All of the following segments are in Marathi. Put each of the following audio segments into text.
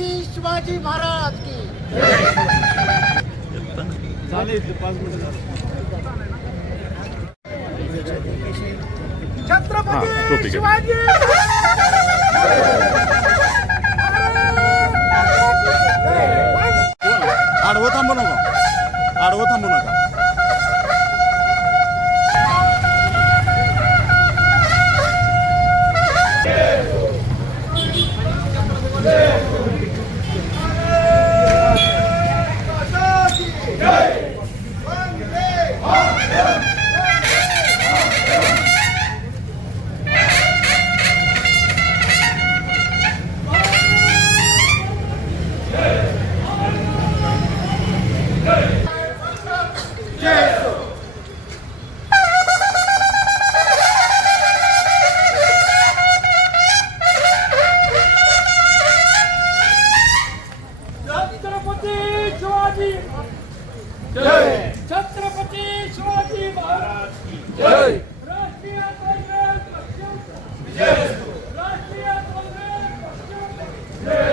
छत्रपती शिवाजी महाराज की छत्रपती शिवाजी आडवं थांबू नका, आडवं थांबू नका. छत्रपती शिवाजी महाराज की जय. राष्ट्रीय काँग्रेस पक्ष जय. राष्ट्रीय काँग्रेस पक्ष जय.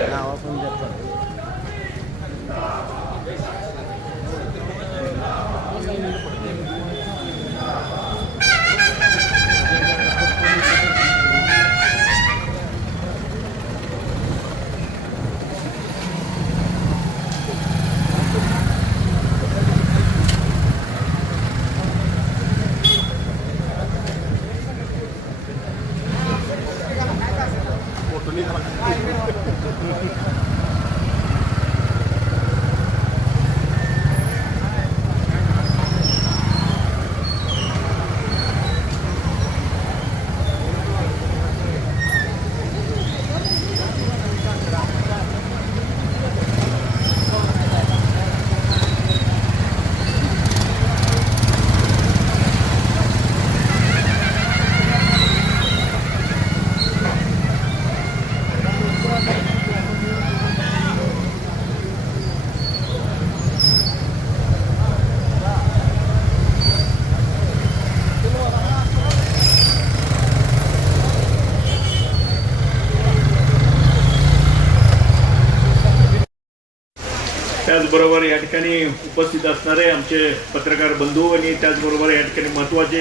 त्याचबरोबर या ठिकाणी उपस्थित असणारे आमचे पत्रकार बंधू आणि त्याचबरोबर या ठिकाणी महत्त्वाचे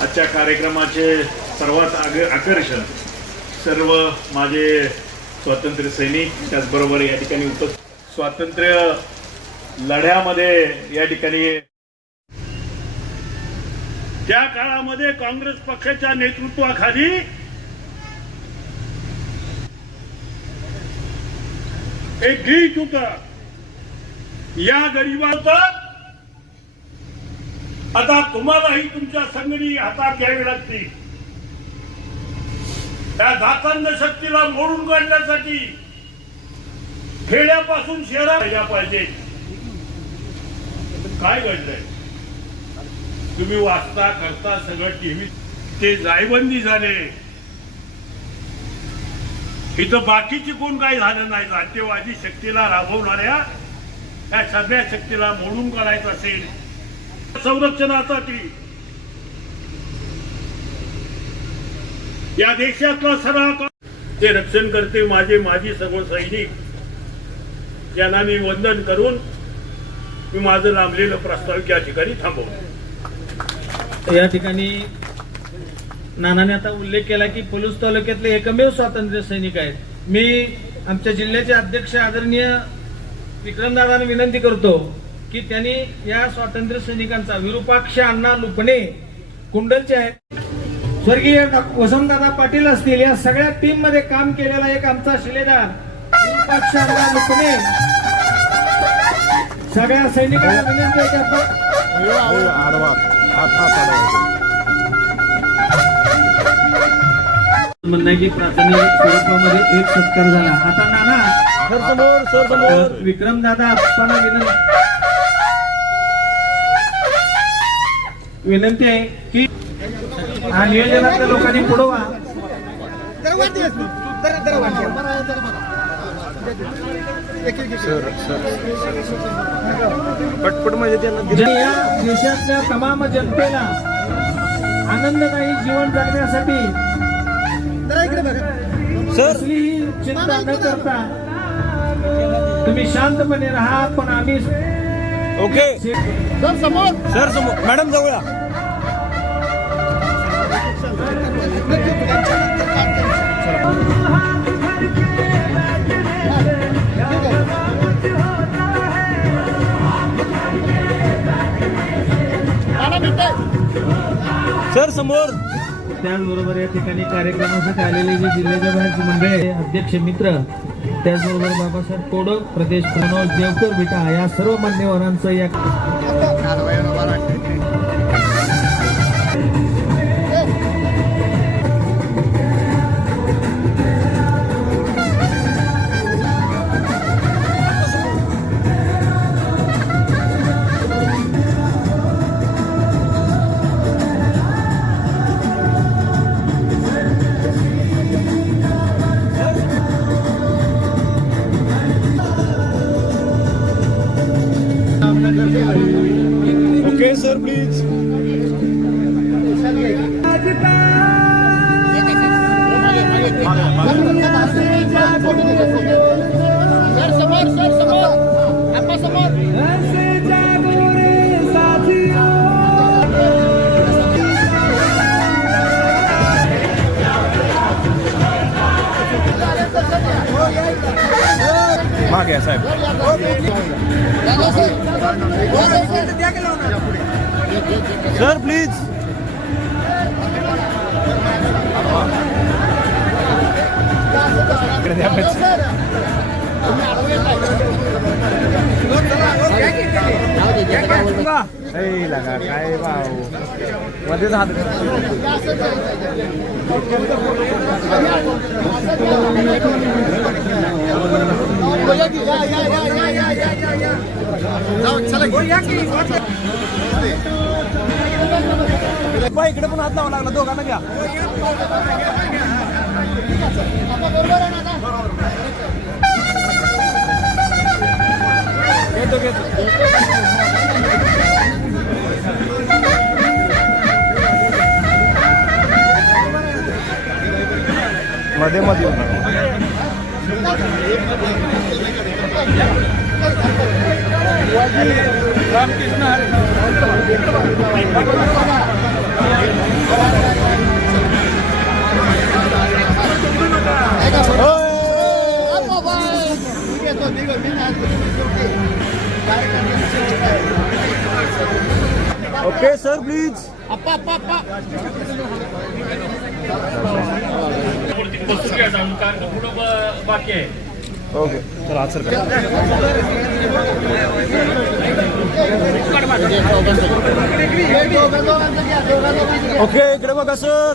आजच्या कार्यक्रमाचे सर्वात आकर्षण सर्व माझे स्वातंत्र्य सैनिक, त्याचबरोबर या ठिकाणी स्वातंत्र्य लढ्यामध्ये या ठिकाणी ज्या काळामध्ये काँग्रेस पक्षाच्या नेतृत्वाखाली एक गीत होतं, या गरीबाचा आता तुम्हालाही तुमच्या संगणी हातात घ्यावी लागतील. त्या जातांना शक्तीला मोडून काढण्यासाठी खेड्यापासून शहरात पाहिजे. काय घडलंय तुम्ही वाचता करता सगळं टीव्ही, ते जायबंदी झाले. इथं बाकीची कोण काही झालं नाही. जातीयवादी शक्तीला राबवणाऱ्या या सगळ्या शक्तीला मोडून काढायचं असेल संरक्षणासाठी, या देशातला सगळा ते रक्षण करते माझी सर्व सैनिक यांना मी वंदन करून मी माझं लांबलेलं प्रास्ताविक या ठिकाणी थांबवतो. या ठिकाणी नानाने आता उल्लेख केला की पलूस तालुक्यातले एकमेव स्वातंत्र्य सैनिक आहेत. मी आमच्या जिल्ह्याचे अध्यक्ष आदरणीय विक्रमदादांना विनंती करतो की त्यांनी या स्वातंत्र्य सैनिकांचा विरूपाक्ष अण्णा लुपणे कुंडलचे आहेत, स्वर्गीय वसंतदादा पाटील असतील, या सगळ्या टीम मध्ये काम केलेला एक आमचा शिलेदार विरूपाक्ष अण्णा लुपणे, सगळ्या सैनिकांना विनंती आहे की म्हणणं की प्राथमिक स्वरूपामध्ये एक सत्कार झाला. आता नाना विक्रम दादा आपल्याला विनंती आहे की हा नियोजनातल्या लोकांनी पुढवा. पटपट म्हणजे त्यांना या देशातल्या तमाम जनतेला आनंददायी जीवन जगण्यासाठी कसलीही चिंता न करता तुम्ही शांतपणे राहा, पण आम्ही ओके सर समोर सर समोर मॅडम जाऊया. सर समोर. त्याचबरोबर या ठिकाणी कार्यक्रमासाठी आलेले जे जिल्ह्याच्या बाहेरचे मंडळ आहे, अध्यक्ष मित्र, त्याचबरोबर बाबासाहेब कोडक, प्रदेश मनोज देवकर बेटा, या सर्व मान्यवरांचं या ओके सर प्लीज. सर समोर सर समोर आपा समोर मागे आहे साहेब. Sir please. काय भाऊ मध्येच हात इकडे पण हात लावा लागला दोघांना घ्या. घेतो घेतो. मध्ये मध्ये रामकृष्ण ओके सर प्लीज. अप्पा अप्पा अप्पा बाकी आहे. ओके चला सर. ओके इकडे बघा सर.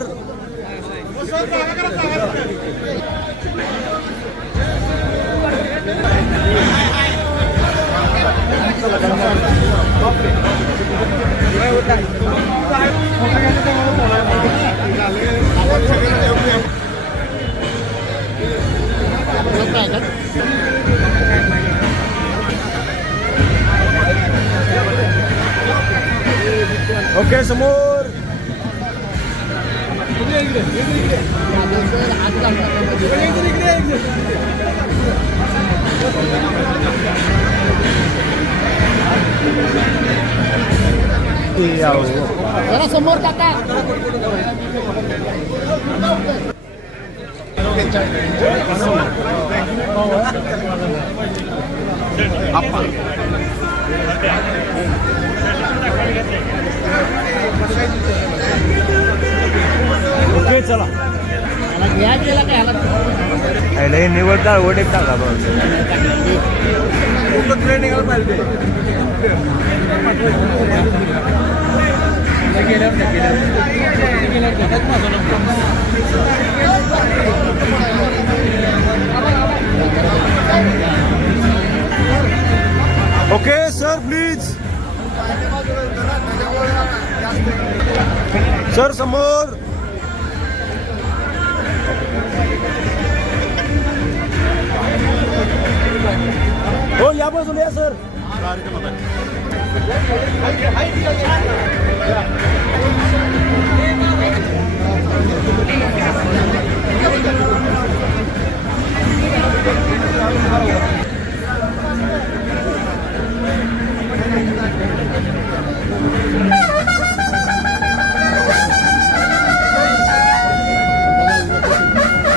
ओके समोर. जरा समोर काका ओके चला. घ्या गेला काय ह्याला निवडता ओढ एक टाका ओके सर प्लीज. सर समोर. हो या बाजूला या सर.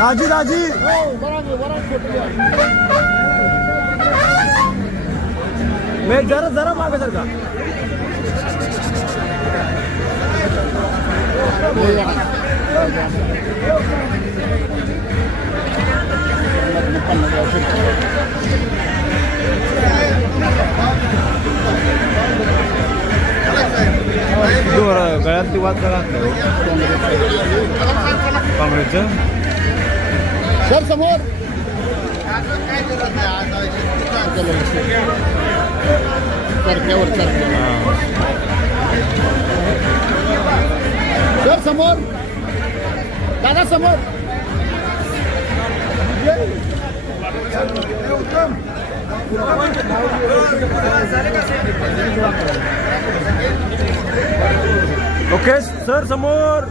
दाजी दाजी मी जरा जरा मागे सर का गळ्यात ती वाद करा काँग्रेसचं सर समोर चरख्यावर सर समोर दादा समोर ओके सर समोर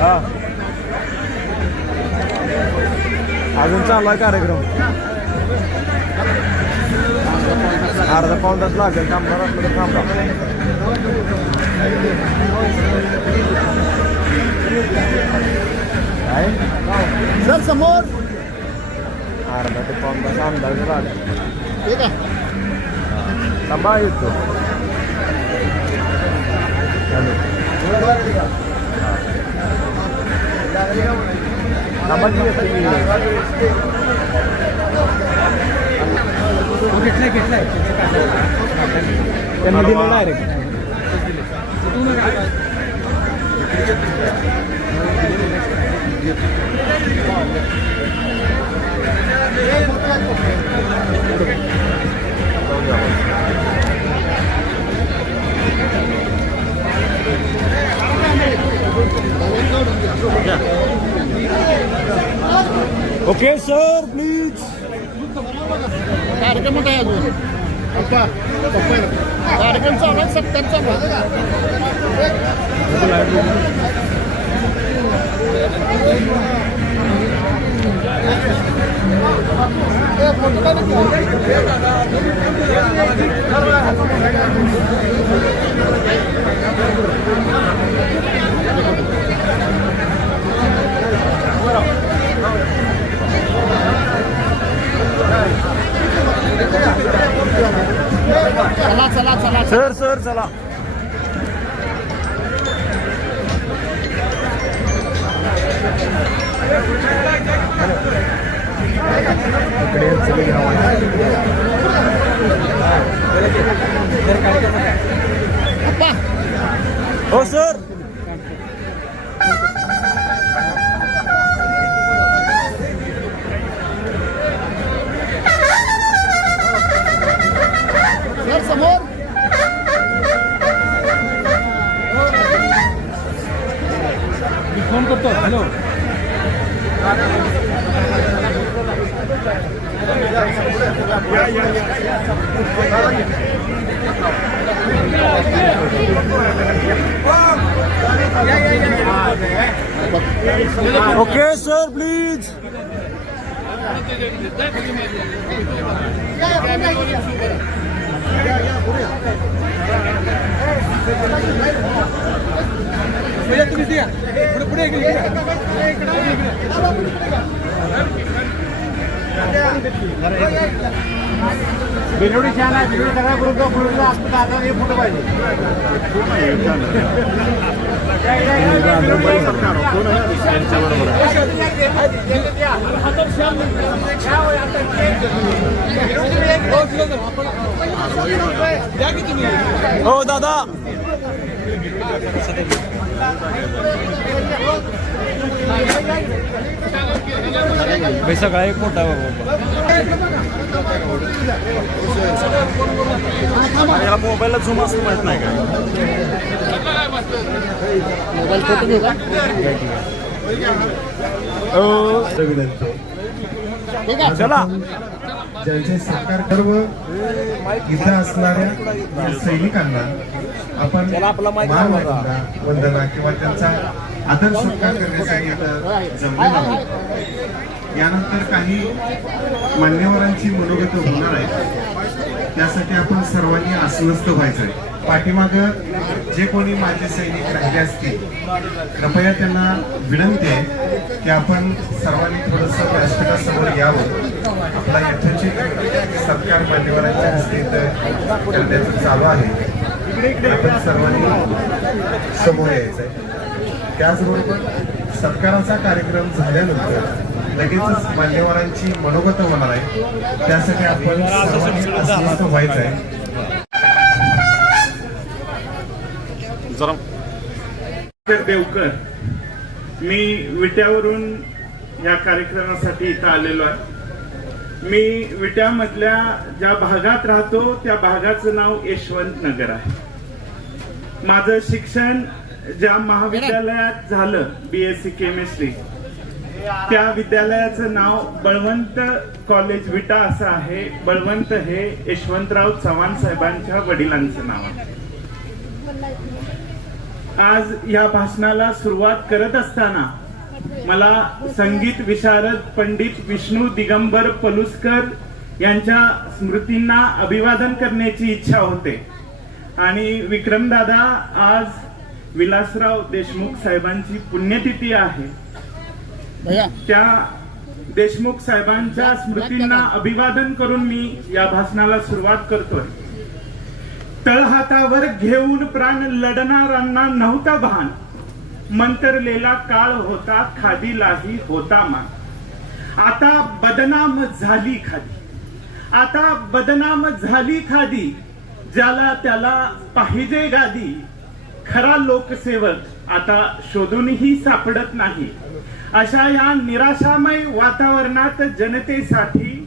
हा अजून चालू आहे कार्यक्रम अर्धा पाऊण तास लागेल कामगार असलं तर थांबा काय सर समोर अर्धा ते पाऊण तास अंदाज लागेल ठीक आहे थांबा येतो त्यांनी दिलं डायरेक्ट ओके सर प्लीज कार्यक्रम आहे अजून कार्यक्रम चालू आहे 70 चालू चला चला चला सर सर चला हो सर सर समोर फोन करतो हॅलो ओके सर प्लीज बिलोडी छान आहे बिलोडी सगळ्या ग्रुपचा आता हे फोटो पाहिजे हो दादा सगळा एक मोठा याला मोबाईलला झूम असतं माहित नाही काय मोबाईल फोटो घेऊ का ठीक आहे चला ज्यांचे सरकार सर्व इथं असणाऱ्या सैनिकांना आपण वंदना किंवा त्यांचा आदर सत्कार करण्यासाठी इथं जमलेलो आहोत. यानंतर काही मान्यवरांची मनोगत होणार आहे त्यासाठी आपण सर्वांनी अस्वस्थ व्हायचंय. पाठीमाग जे कोणी माझे सैनिक राहिले असतील, कृपया त्यांना विनंती आहे की आपण सर्वांनी थोडस व्यासपीठासमोर यावं. आपला यथोचित सत्कार मान्यवरांच्या हस्ते करण्याचं चालू आहे. आपण सर्वांनी समोर यायचंय. त्याचबरोबर सत्काराचा कार्यक्रम झाल्यानंतर लगेचच मान्यवरांची मनोगत होणार आहे. त्यासाठी आपण सर्वांनी अस्वस्थ व्हायचं आहे. देवकर, मी विट्यावरून या कार्यक्रमासाठी इथं आलेलो आहे. मी विट्यामधल्या ज्या भागात राहतो त्या भागाचं नाव यशवंत नगर आहे. माझं शिक्षण ज्या महाविद्यालयात झालं BSc केमिस्ट्री, त्या विद्यालयाचं नाव बळवंत कॉलेज विटा असं आहे. बळवंत हे यशवंतराव चव्हाण साहेबांच्या वडिलांचं नाव आहे. आज या भाषणाला सुरुवात करत असताना मला संगीत विशारद पंडित विष्णू दिगंबर पलुसकर यांच्या स्मृतींना अभिवादन करण्याची इच्छा होते. आणि विक्रमदादा, आज विलासराव देशमुख साहेबांची पुण्यतिथी आहे. त्या देशमुख साहेबांच्या स्मृतींना अभिवादन करून मी या भाषणाला सुरुवात करतोय. तळहातावर घेऊन प्राण लढणाऱ्यांना नव्हता भान, मंतरलेला काळ होता, खादीलाही होता मान. आता बदनाम झाली खादी, आता बदनाम झाली खादी, ज्याला त्याला पाहिजे गादी. खरा लोकसेवक आता शोधूनही सापडत नाही. अशा या निराशामय वातावरणात जनतेसाठी,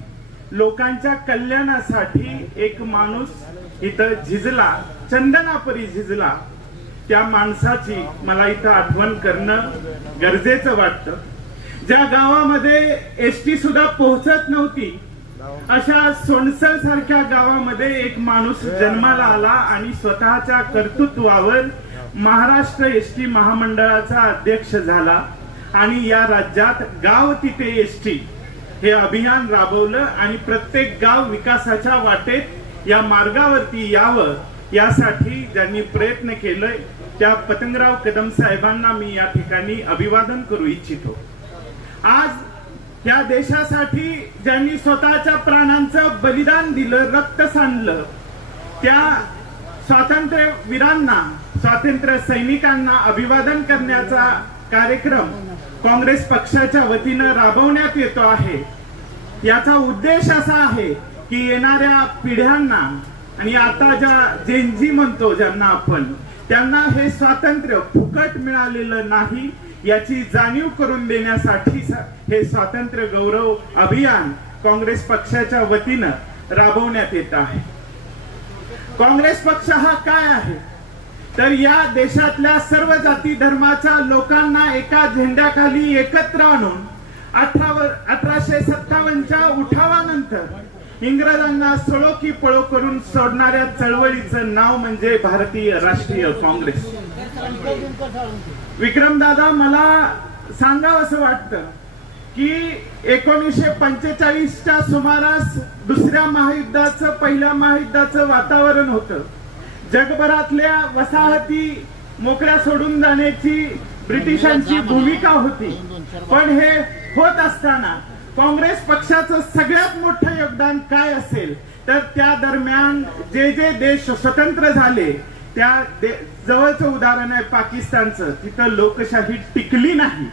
लोकांच्या कल्याणासाठी एक माणूस इथं झिजला, चंदनापरी झिजला. त्या माणसाची मला इथं आठवण करणं गरजेचं वाटतं. ज्या गावामध्ये एसटी सुद्धा पोहोचत नव्हती, अशा सोनसर सारख्या गावामध्ये एक माणूस जन्माला आला आणि स्वतःच्या कर्तृत्वावर महाराष्ट्र एसटी महामंडळाचा अध्यक्ष झाला. आणि या राज्यात गाव तिथे एसटी हे अभियान राबवलं आणि प्रत्येक गाव विकासाच्या वाटेत या मार्गावरती यावं यासाठी ज्यांनी प्रयत्न केले त्या पतंगराव कदम साहेबांना मी या ठिकाणी अभिवादन करू इच्छितो. आज या देशासाठी ज्यांनी स्वतःच्या प्राणांचं बलिदान दिलं, रक्त सांडलं, त्या स्वातंत्र्य वीरांना, स्वातंत्र्य सैनिकांना अभिवादन करण्याचा कार्यक्रम काँग्रेस पक्षाच्या वतीनं राबवण्यात येतो आहे. याचा उद्देश असा आहे की येणाऱ्या पिढ्यांना आणि आता ज्या जेनजी म्हणतो ज्यांना आपण, त्यांना हे स्वातंत्र्य फुकट मिळालेलं नाही याची जाणीव करून देण्यासाठी हे स्वातंत्र्य गौरव अभियान काँग्रेस पक्षाच्या वतीनं राबवण्यात येत आहे. काँग्रेस पक्ष हा काय आहे तर या देशातल्या सर्व जाती धर्माच्या लोकांना एका झेंड्याखाली एकत्र आणून 1857च्या उठावानंतर इंग्रजांना सळो की पळो करून सोडणाऱ्या चळवळीचं नाव म्हणजे भारतीय राष्ट्रीय काँग्रेस. विक्रमदादा, मला सांगावं असं वाटतं की 1945च्या सुमारास दुसऱ्या महायुद्धाचं, पहिल्या महायुद्धाचं वातावरण होतं. जगभरातल्या वसाहती मोकळ्या सोडून जाण्याची ब्रिटिशांची भूमिका होती. पण हे होत असताना काँग्रेस पक्षाचं सगळ्यात मोठं योगदान काय असेल तर त्या दरम्यान जे जे देश स्वतंत्र झाले त्या जवळचं उदाहरण आहे पाकिस्तानचं. तिथं लोकशाही टिकली नाही.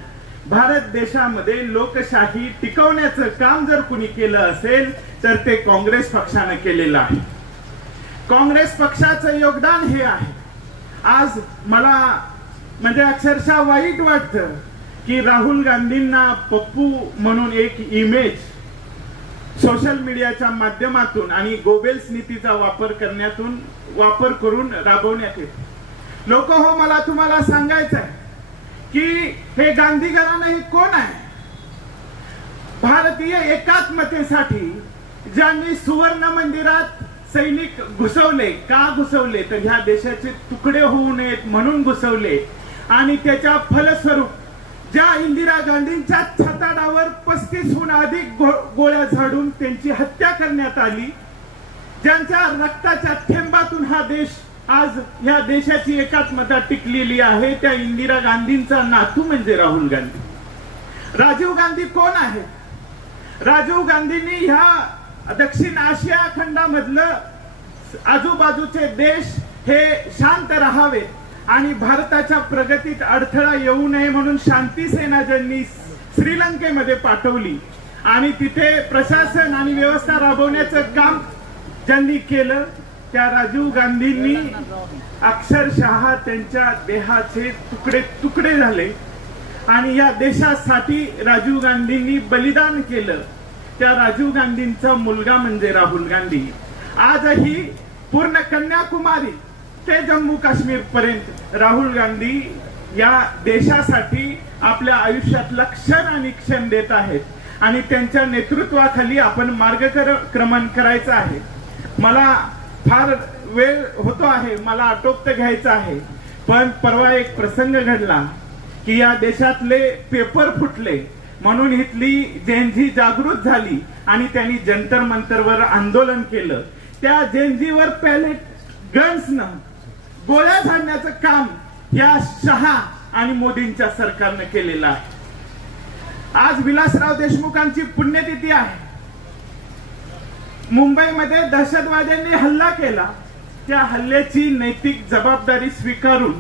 भारत देशामध्ये लोकशाही टिकवण्याचं काम जर कुणी केलं असेल तर ते काँग्रेस पक्षानं केलेलं आहे. काँग्रेस पक्षाचं योगदान हे आहे. आज मला म्हणजे अक्षरशः वाईट वाटतं की राहुल गांधींना पप्पू म्हणून एक इमेज सोशल मीडियाच्या माध्यमातून आणि गोबेल्स नीतीचा वापर करून राबवण्यात येतो. लोक हो, मला तुम्हाला सांगायचं आहे की हे गांधी घराणं हे कोण आहे? भारतीय एकात्मतेसाठी ज्यांनी सुवर्ण मंदिरात सैनिक घुसवले. का घुसवले तर ह्या देशाचे तुकडे होऊ नयेत म्हणून घुसवले. आणि त्याच्या फलस्वरूप ज्या इंदिरा गांधींच्या छताडावर 35हून अधिक गोळ्या झाडून त्यांची हत्या करण्यात आली, ज्यांच्या रक्ताच्या थेंबातून हा देश आज ह्या देशाची एकात्मता टिकलेली आहे त्या इंदिरा गांधींचा नातू म्हणजे राहुल गांधी. राजीव गांधी कोण आहेत? राजीव गांधींनी ह्या दक्षिण आशिया खंडामधलं आजूबाजूचे देश हे शांत राहावे आणि भारताच्या प्रगतीत अडथळा येऊ नये म्हणून शांती सेना ज्यांनी श्रीलंकेमध्ये पाठवली आणि तिथे प्रशासन आणि व्यवस्था राबवण्याचं काम ज्यांनी केलं त्या राजीव गांधींनी अक्षरशः त्यांच्या देहाचे तुकडे तुकडे झाले आणि या देशासाठी राजीव गांधींनी बलिदान केलं. त्या राजीव गांधींचा मुलगा म्हणजे राहुल गांधी. आजही पूर्ण कन्याकुमारी ते जम्मू काश्मीर पर्यंत राहुल गांधी या देशासाठी आपल्या आयुष्यातला क्षण आणि क्षण देत आहेत आणि त्यांच्या नेतृत्वाखाली आपण मार्गक्रमण करायचं आहे. मला फार वेळ होतो आहे, मला आटोपत घ्यायचं आहे, पण परवा एक प्रसंग घडला की या देशातले पेपर फुटले म्हणून इथली जेनझी जागृत झाली आणि त्यांनी जंतर मंतरवर आंदोलन केलं. त्या जेनझीवर पॅलेट गन्सनं गोळ्या झाडण्याचं काम या शहा आणि मोदींच्या सरकारनं केलेलं आहे. आज विलासराव देशमुखांची पुण्यतिथी आहे. मुंबईमध्ये दहशतवाद्यांनी हल्ला केला, त्या हल्ल्याची नैतिक जबाबदारी स्वीकारून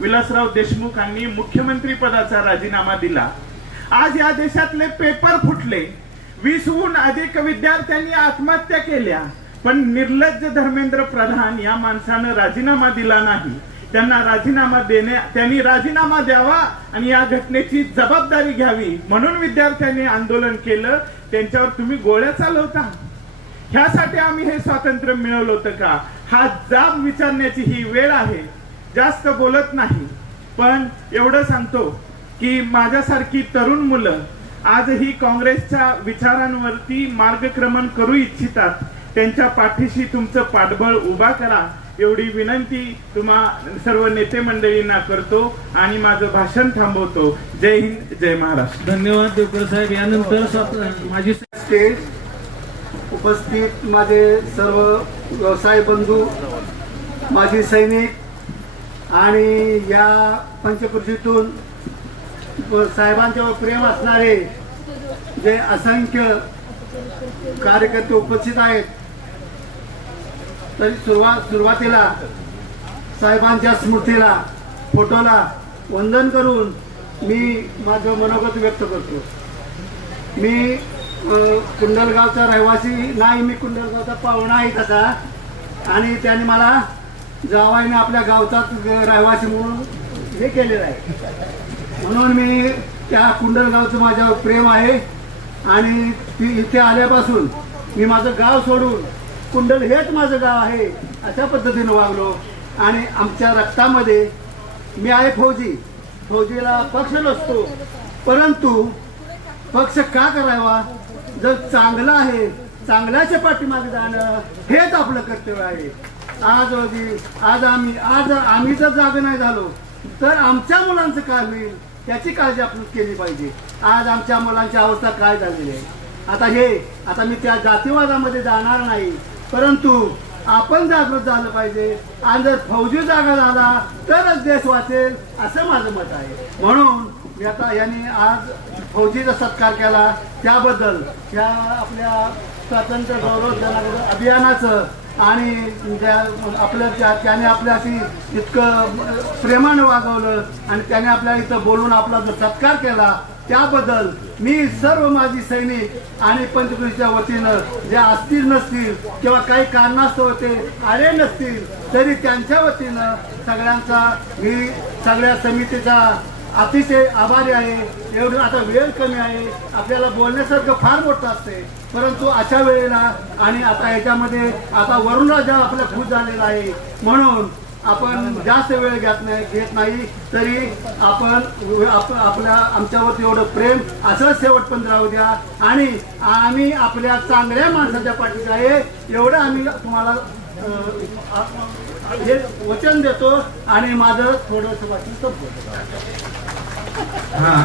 विलासराव देशमुखांनी मुख्यमंत्री पदाचा राजीनामा दिला. आज या देशातले पेपर फुटले, 20हून अधिक विद्यार्थ्यांनी आत्महत्या केल्या, पण निर्लज्ज धर्मेंद्र प्रधान या माणसानं राजीनामा दिला नाही. त्यांनी राजीनामा द्यावा आणि या घटनेची जबाबदारी घ्यावी म्हणून विद्यार्थ्यांनी आंदोलन केलं. त्यांच्यावर तुम्ही गोळ्या चालवता. ह्यासाठी आम्ही हे स्वातंत्र्य मिळवलं होतं का? हा जाब विचारण्याची ही वेळ आहे. जास्त बोलत नाही, पण एवढं सांगतो की माझ्यासारखी तरुण मुलं आजही काँग्रेसच्या विचारांवरती मार्गक्रमण करू इच्छितात. त्यांच्या पाठीशी तुमचं पाठबळ उभा करा एवढी विनंती तुम्हा सर्व नेते मंडळींना करतो आणि माझं भाषण थांबवतो. जय हिंद, जय महाराष्ट्र. धन्यवाद देवकर साहेब. यानंतर माझी स्टेज उपस्थित माझे सर्व व्यवसाय बंधू, माजी सैनिक आणि या पंचकृषीतून साहेबांच्यावर प्रेम असणारे जे असंख्य कार्यकर्ते उपस्थित आहेत. तरी सुरुवातीला साहेबांच्या स्मृतीला फोटोला वंदन करून मी माझं मनोगत व्यक्त करतो. मी कुंडलगावचा रहिवासी नाही, मी कुंडलगावचा पाहुणा आहे तसा, आणि त्याने मला जावाईने आपल्या गावचाच रहिवासी म्हणून हे केलेलं आहे. म्हणून मी त्या कुंडलगावचं माझ्यावर प्रेम आहे आणि इथे आल्यापासून मी माझं गाव सोडून कुंडल हेच माझं गाव आहे अशा पद्धतीने वागलो. आणि आमच्या रक्तामध्ये मी आहे फौजी. फौजीला पक्ष नसतो, परंतु पक्ष का करावा? जर चांगलं आहे, चांगल्याच्या पाठीमागे जाणं हेच आपलं कर्तव्य आहे. आज आम्ही जर जागे नाही झालो तर आमच्या मुलांचं काय होईल त्याची काळजी आपण केली पाहिजे. आज आमच्या मुलांची अवस्था काय झालेली आहे. आता मी त्या जातीवादामध्ये जाणार नाही, परंतु आपण जागृत झालं पाहिजे. आणि जर फौजी जागा झाला तरच देश वाचेल असं माझं मत आहे. म्हणून मी आता यांनी आज फौजीचा सत्कार केला त्याबद्दल त्या आपल्या स्वातंत्र्य गौरव अभियानाचं आणि त्याने आपल्याशी इतकं प्रेमानं वागवलं आणि त्याने आपल्या इथं बोलून आपला जो सत्कार केला त्याबद्दल मी सर्व माजी सैनिक आणि पंचकृषीच्या वतीनं जे असतील नसतील किंवा काही कारणास्तव ते आले नसतील तरी त्यांच्या वतीनं सगळ्यांचा मी सगळ्या समितीचा अतिशय आभारी आहे. एवढं आता वेळ कमी आहे, आपल्याला बोलण्यासारखं फार मोठं असते, परंतु अशा वेळेला आणि आता याच्यामध्ये आता वरुणराजा आपला खुश झालेला आहे म्हणून आपण जास्त वेळ घेत नाही तरी आपण आपल्या आमच्यावरती एवढं प्रेम असंच शेवटपर्यंत राहू द्या आणि आम्ही आपल्या चांगल्या माणसाच्या पाठीशी आहे एवढं आम्ही तुम्हाला हे वचन देतो आणि माझं थोडंसं वाचन संपवतो.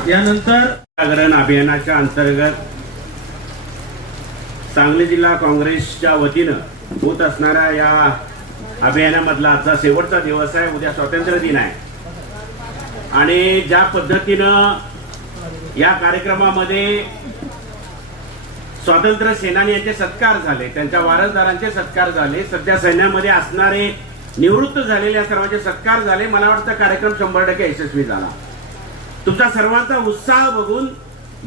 यानंतर जागरण अभियानाच्या अंतर्गत सांगली जिल्हा काँग्रेसच्या वतीनं होत असणाऱ्या या अभियानामधला आजचा शेवटचा दिवस आहे. उद्या स्वातंत्र्य दिन आहे आणि ज्या पद्धतीनं या कार्यक्रमामध्ये स्वातंत्र्य सेनानीयांचे सत्कार झाले, त्यांच्या वारसदारांचे सत्कार झाले, सध्या सैन्यामध्ये असणारे निवृत्त झालेल्या सर्वांचे सत्कार झाले. मला वाटतं कार्यक्रम 100% यशस्वी झाला. तुमचा सर्वांचा उत्साह बघून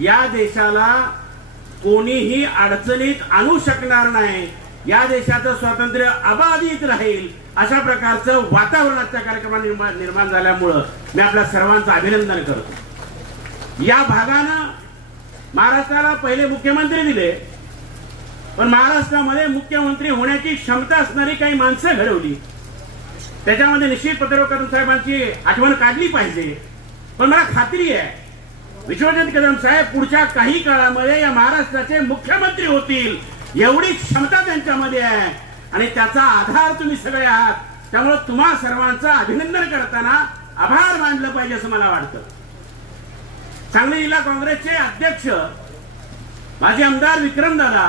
या देशाला कोणीही अडचणीत आणू शकणार नाही, या देशाचं स्वातंत्र्य अबाधित राहील अशा प्रकारचं वातावरण आजच्या कार्यक्रमात निर्माण झाल्यामुळं मी आपल्या सर्वांचं अभिनंदन करतो. या भागानं महाराष्ट्राला पहिले मुख्यमंत्री दिले, पण महाराष्ट्रामध्ये मुख्यमंत्री होण्याची क्षमता असणारी काही माणसं घडवली. त्याच्यामध्ये निश्चित पत्रकार कदम साहेबांची आठवण काढली पाहिजे. पण मला खात्री आहे विश्वजित कदम साहेब पुढच्या काही काळामध्ये या महाराष्ट्राचे मुख्यमंत्री होतील एवढी क्षमता त्यांच्यामध्ये आहे आणि त्याचा आधार तुम्ही सगळे आहात. त्यामुळे तुम्हा सर्वांचं अभिनंदन करताना आभार मानलं पाहिजे असं मला वाटतं. सांगली जिल्हा काँग्रेसचे अध्यक्ष माजी आमदार विक्रमदादा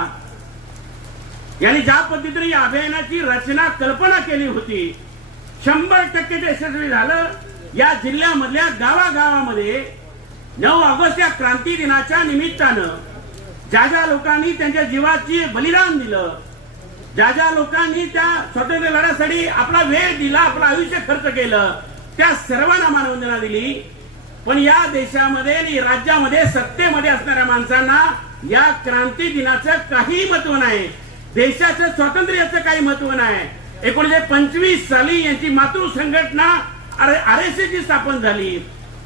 यांनी ज्या पद्धतीने या अभियानाची रचना कल्पना केली होती 100% ते यशस्वी झालं. या जिल्ह्यामधल्या गावागावामध्ये 9 ऑगस्ट या क्रांती दिनाच्या निमित्तानं ज्या ज्या लोकांनी त्यांच्या जीवाची बलिदान दिलं, ज्या ज्या लोकांनी त्या स्वातंत्र्य लढ्यासाठी आपला वेळ दिला, आपलं आयुष्य खर्च केलं, त्या सर्वांना मानवंदना दिली. पण या देशामध्ये आणि राज्यामध्ये सत्तेमध्ये असणाऱ्या माणसांना या क्रांती दिनाचं काही महत्व नाही, देशाचं स्वातंत्र्याचं काही महत्व नाही. 1925 साली यांची मातृ संघटना RSS ची स्थापन झाली.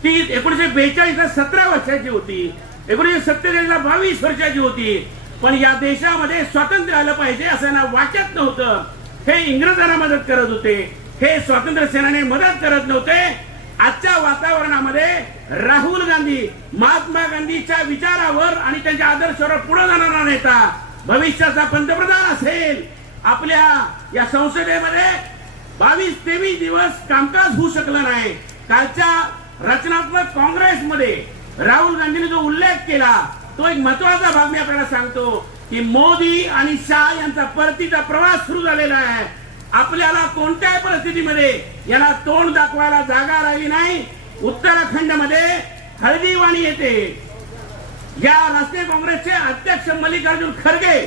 ती 1942 17 वर्षाची होती, 1947 22 वर्षाची होती. पण या देशामध्ये स्वातंत्र्य आलं पाहिजे असं ना वाटत नव्हतं. हे इंग्रजांना मदत करत होते, हे स्वातंत्र्य सेनानी मदत करत नव्हते. आजच्या वातावरणामध्ये राहुल गांधी महात्मा गांधीच्या विचारावर आणि त्यांच्या आदर्शावर पुढे जाणारा नेता, भविष्याचा पंतप्रधान असेल. आपल्या या संसदेमध्ये 22-23 दिवस कामकाज होऊ शकलं नाही. कालच्या रचनात्मक काँग्रेसमध्ये राहुल गांधीने जो उल्लेख केला तो एक महत्वाचा भाग मी आपल्याला सांगतो की मोदी आणि शाह यांचा परतीचा प्रवास सुरू झालेला आहे. आपल्याला कोणत्याही परिस्थितीमध्ये यांना तोंड दाखवायला जागा राहिली नाही. उत्तराखंडमध्ये हळदीवाणी येते. या राष्ट्रीय काँग्रेसचे अध्यक्ष मल्लिकार्जुन खरगे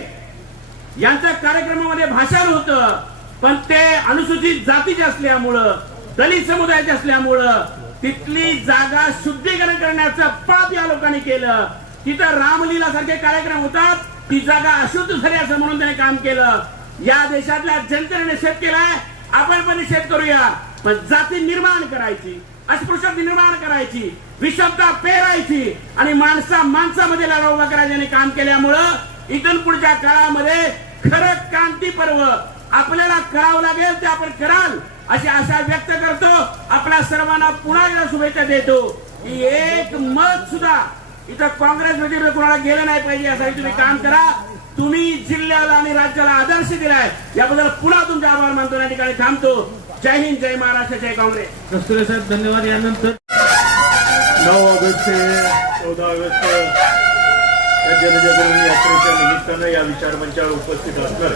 यांच्या कार्यक्रमामध्ये भाषण होतं, पण ते अनुसूचित जातीचे असल्यामुळं, दलित समुदायाचे असल्यामुळं तिथली जागा शुद्धीकरण करण्याचं पाप या लोकांनी केलं. तिथं रामलीला सारखे कार्यक्रम होतात, ती जागा अशुद्ध झाली असं म्हणून त्याने काम केलं. या देशातल्या जनतेने निषेध केलाय, आपण पण निषेध करूया. पण जाती निर्माण करायची, अस्पृश्यता निर्माण करायची, विषमता पेरायची आणि माणसामध्ये लढा उभा करायचे काम केल्यामुळं इथून पुढच्या काळामध्ये खरं क्रांती पर्व आपल्याला करावं लागेल ते आपण कराल अशी आशा व्यक्त करतो. आपल्या सर्वांना पुन्हा एकदा शुभेच्छा देतो की एक मत सुद्धा इथं काँग्रेस व्यतिरिक्त कोणाला गेलं नाही पाहिजे यासाठी तुम्ही काम करा. तुम्ही जिल्ह्याला आणि राज्याला आदर्श दिलाय याबद्दल पुन्हा तुमचे आभार मानतो. या ठिकाणी थांबतो. जय हिंद, जय महाराष्ट्र, जय काँग्रेस. कस्तुरे साहेब धन्यवाद. यानंतर 9 ऑगस्ट ते 14 ऑगस्ट या जनजागरण यात्रेच्या निमित्तानं या विचारमंचावर उपस्थित असणार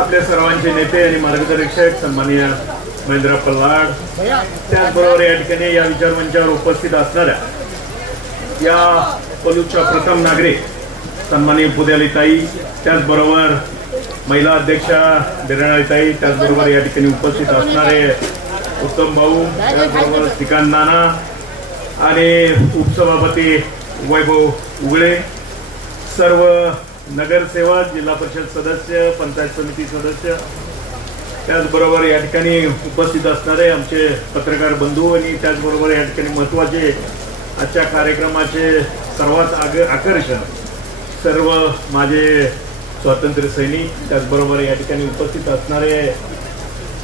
आपल्या सर्वांचे नेते आणि मार्गदर्शक सन्माननीय महेंद्र पल्लाड, त्याचबरोबर या ठिकाणी या विचारमंचावर उपस्थित असणाऱ्या या पलूच्या प्रथम नागरिक सन्माननीय पुद्यालीताई, त्याचबरोबर महिला अध्यक्षा बिराणाईताई, त्याचबरोबर या ठिकाणी उपस्थित असणारे उत्तम भाऊ, त्याचबरोबर श्रीकांत नाना आणि उपसभापती वैभव उगळे, सर्व नगरसेवक, जिल्हा परिषद सदस्य, पंचायत समिती सदस्य, त्याचबरोबर या ठिकाणी उपस्थित असणारे आमचे पत्रकार बंधू आणि त्याचबरोबर या ठिकाणी महत्त्वाचे आजच्या कार्यक्रमाचे सर्वात आकर्षण सर्व माझे स्वातंत्र्य सैनिक, त्याचबरोबर या ठिकाणी उपस्थित असणारे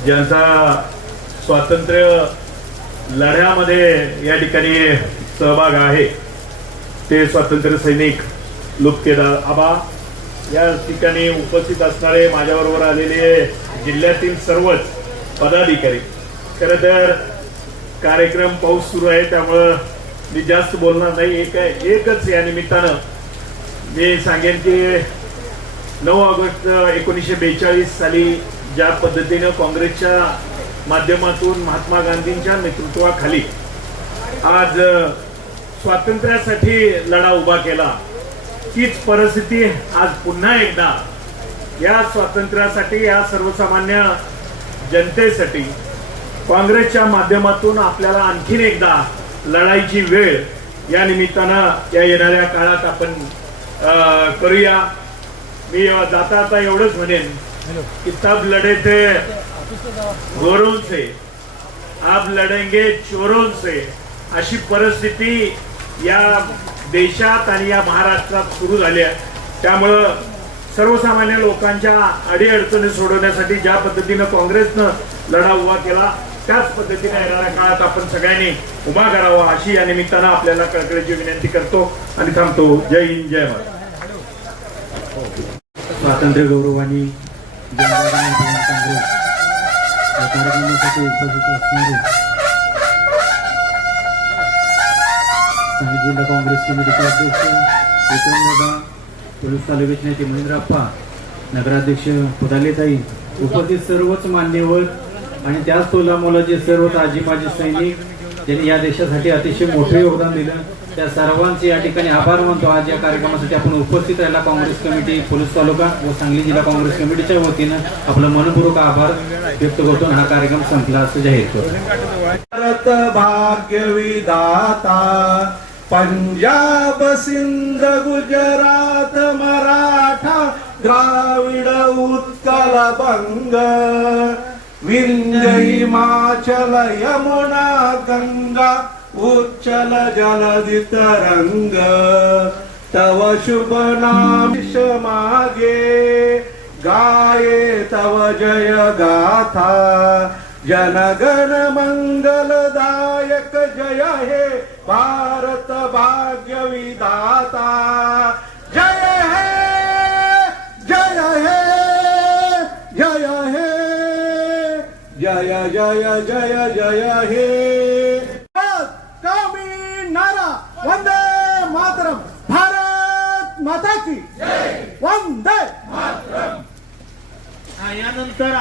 ज्यांचा स्वातंत्र्य लढ्यामध्ये या ठिकाणी सहभाग आहे ते स्वातंत्र्य सैनिक लुप्तेदार आबा, या ठिकाणी उपस्थित असणारे माझ्याबरोबर आलेले जिल्ह्यातील सर्वच पदाधिकारी. खरं तर कार्यक्रम पाऊस सुरू आहे त्यामुळं मी जास्त बोलणार नाही. एकच या निमित्तानं मी सांगेन की 9 ऑगस्ट 1942 साली ज्या पद्धतीनं काँग्रेसच्या माध्यमातून महात्मा गांधींच्या नेतृत्वाखाली आज स्वातंत्र्यासाठी लढा उभा केला, तीच परिस्थिती आज पुन्हा एकदा या स्वातंत्र्यासाठी, या सर्वसामान्य जनतेसाठी काँग्रेसच्या माध्यमातून आपल्याला आणखीन एकदा लढाईची वेळ या निमित्तानं या येणाऱ्या काळात आपण करूया. मी जाता आता एवढंच म्हणेन की तब लढे थे गोरों से, अब लढेंगे चोरों से, अशी परिस्थिती या देशात आणि या महाराष्ट्रात सुरू झाली आहे. त्यामुळं सर्वसामान्य लोकांच्या अडीअडचणी सोडवण्यासाठी ज्या पद्धतीनं काँग्रेसनं लढा उभा केला, त्याच पद्धतीने येणाऱ्या काळात आपण सगळ्यांनी उभा करावा, अशी या निमित्तानं आपल्याला कळकळीची विनंती करतो आणि थांबतो. जय हिंद, जय महाराष्ट्र. स्वातंत्र्य गौरवानी जनता काँग्रेस या कार्यक्रमासाठी उपस्थित असणारे स्थानिक जिल्हा काँग्रेस समितीचे अध्यक्ष विक्रमदादा, पोलीस तालुक्याचे नेते महेंद्रप्पा, नगराध्यक्ष पुदालेताई, उपस्थित सर्वच मान्यवर आणि त्याच तोलामोलाचे सर्व आजी माजी सैनिक ज्यांनी या देशासाठी अतिशय मोठे योगदान दिलं, त्या सर्वांचे या ठिकाणी आभार मानतो. आज या कार्यक्रमासाठी आपण उपस्थित राहिला काँग्रेस कमिटी पोलीस तालुका व सांगली जिल्हा काँग्रेस कमिटीच्या वतीनं आपलं मनपूर्वक आभार व्यक्त करतो. हा कार्यक्रम संपला असं जाहीर करतो. भारत भाग्य विधाता, पंजाब सिंध गुजरात मराठा द्राविड उत्कल बंग, विंध्य हिमाचल यमुना गंगा उच्चल जलधि तरंग, तव शुभ नाम मागे गाये तव जय गाथा, जनगण मंगलदायक जय हे भारत भाग्य विधाता, जय हे जय हे जय हे जय जय जय जय हे. कामी नारा वंदे मातरम, भारत माता की वंदे मातरम. यानंतर